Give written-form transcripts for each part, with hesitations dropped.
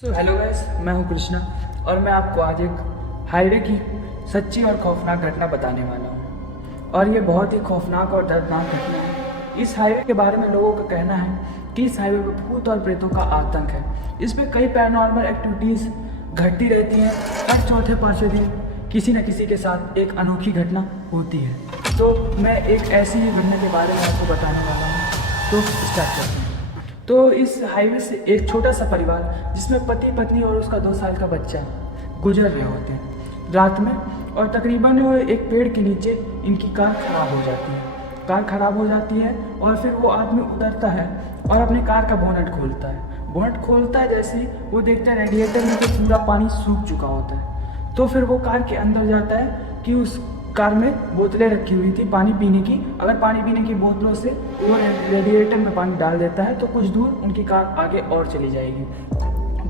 Hello guys, मैं हूं कृष्णा और मैं आपको आज एक हाईवे की सच्ची और खौफनाक घटना बताने वाला हूं। और ये बहुत ही खौफनाक और दर्दनाक घटना है। इस हाईवे के बारे में लोगों का कहना है कि इस हाईवे पर भूत और प्रेतों का आतंक है। इस पर कई पैरानॉर्मल एक्टिविटीज़ घटती रहती हैं। हर चौथे पाँचवें दिन किसी न किसी के साथ एक अनोखी घटना होती है। तो मैं एक ऐसी ही घटना के बारे में आपको बताने वाला हूँ। तो स्टार्ट करते हैं। तो इस हाईवे से एक छोटा सा परिवार जिसमें पति पत्नी और उसका 2 साल का बच्चा गुजर रहे होते हैं रात में। और तकरीबन एक पेड़ के नीचे इनकी कार खराब हो जाती है और फिर वो आदमी उतरता है और अपनी कार का बोनट खोलता है। जैसे ही वो देखता है रेडिएटर में तो पूरा पानी सूख चुका होता है। तो फिर वो कार के अंदर जाता है कि उस कार में बोतलें रखी हुई थी पानी पीने की। अगर पानी पीने की बोतलों से वो रेडिएटर में पानी डाल देता है तो कुछ दूर उनकी कार आगे और चली जाएगी,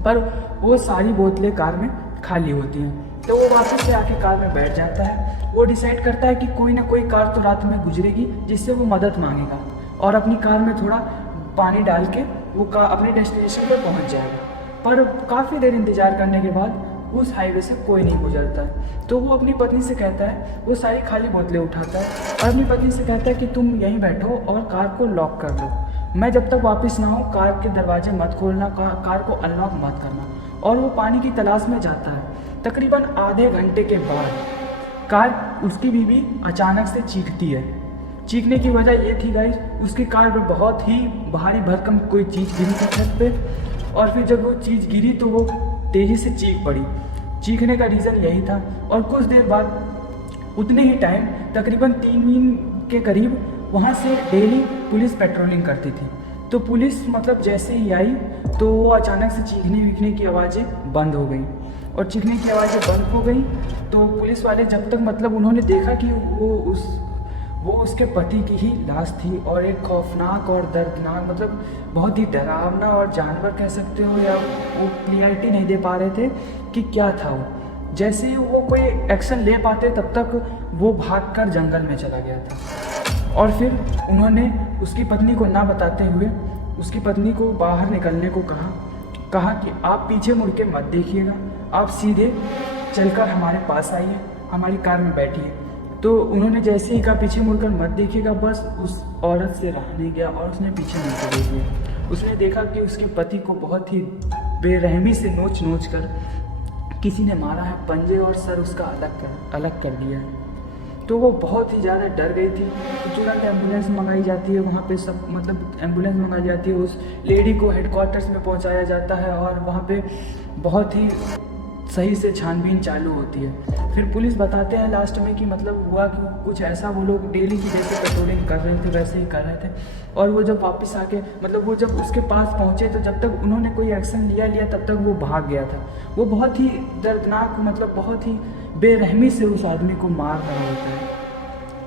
पर वो सारी बोतलें कार में खाली होती हैं। तो वो वापस से आके कार में बैठ जाता है। वो डिसाइड करता है कि कोई ना कोई कार तो रात में गुजरेगी जिससे वो मदद मांगेगा और अपनी कार में थोड़ा पानी डाल के वो अपने डेस्टिनेशन पर पहुँच जाएगा। पर काफ़ी देर इंतज़ार करने के बाद उस हाईवे से कोई नहीं गुजरता है। तो वो अपनी पत्नी से कहता है, वो सारी खाली बोतलें उठाता है और अपनी पत्नी से कहता है कि तुम यहीं बैठो और कार को लॉक कर दो। मैं जब तक वापस ना आऊँ कार के दरवाजे मत खोलना, कार को अनलॉक मत करना। और वो पानी की तलाश में जाता है। तकरीबन आधे घंटे के बाद कार उसकी बीवी अचानक से चीखती है। चीखने की वजह ये थी गाइस, उसकी कार पर बहुत ही भारी भरकम कोई चीज़ गिरी थी छत पे। और फिर जब वो चीज़ गिरी तो वो तेज़ी से चीख पड़ी। चीखने का रीज़न यही था। और कुछ देर बाद उतने ही टाइम तकरीबन 3 मील के करीब वहाँ से डेली पुलिस पेट्रोलिंग करती थी। तो पुलिस मतलब जैसे ही आई तो वो अचानक से चीखने वीखने की आवाज़ें बंद हो गई। और चीखने की आवाज़ें बंद हो गई तो पुलिस वाले जब तक मतलब उन्होंने देखा कि वो उसके पति की ही लाश थी। और एक खौफनाक और दर्दनाक मतलब बहुत ही डरावना और जानवर कह सकते हो, या वो क्लियरिटी नहीं दे पा रहे थे कि क्या था वो। जैसे ही वो कोई एक्शन ले पाते तब तक वो भागकर जंगल में चला गया था। और फिर उन्होंने उसकी पत्नी को ना बताते हुए उसकी पत्नी को बाहर निकलने को कहा कि आप पीछे मुड़ के मत देखिएगा, आप सीधे चलकर हमारे पास आइए, हमारी कार में बैठिए। तो उन्होंने जैसे ही कहा पीछे मुड़कर मत देखिएगा, बस उस औरत से रहा नहीं गया और उसने पीछे मुड़कर देख लिया। उसने देखा कि उसके पति को बहुत ही बेरहमी से नोच कर किसी ने मारा है, पंजे और सर उसका अलग कर दिया है। तो वो बहुत ही ज़्यादा डर गई थी। तो तुरंत एम्बुलेंस मंगाई जाती है, वहाँ पे सब मतलब एम्बुलेंस मंगाई जाती है, उस लेडी को हेडक्वार्टर्स में पहुँचाया जाता है और वहाँ पे बहुत ही सही से छानबीन चालू होती है। फिर पुलिस बताते हैं लास्ट में कि मतलब हुआ कि कुछ ऐसा, वो लोग डेली की जैसे पेट्रोलिंग कर रहे थे वैसे ही कर रहे थे। और वो जब वापस आके मतलब वो जब उसके पास पहुँचे तो जब तक उन्होंने कोई एक्शन लिया तब तक वो भाग गया था। वो बहुत ही दर्दनाक मतलब बहुत ही बेरहमी से उस आदमी को मार रहा होता है।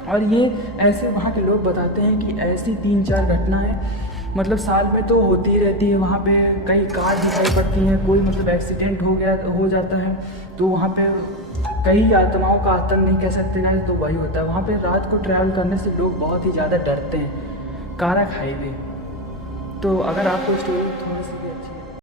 और ये ऐसे वहाँ के लोग बताते हैं कि ऐसी 3-4 घटनाएं मतलब साल में तो होती ही रहती है। वहाँ पे कई कार दिखाई पड़ती हैं, कोई मतलब एक्सीडेंट हो जाता है तो वहाँ पे कई आत्माओं का आतंक नहीं कह सकते ना, तो वही होता है। वहाँ पे रात को ट्रैवल करने से लोग बहुत ही ज़्यादा डरते हैं। कारक हाईवे। तो अगर आपको स्टोरी थोड़ी सी भी अच्छी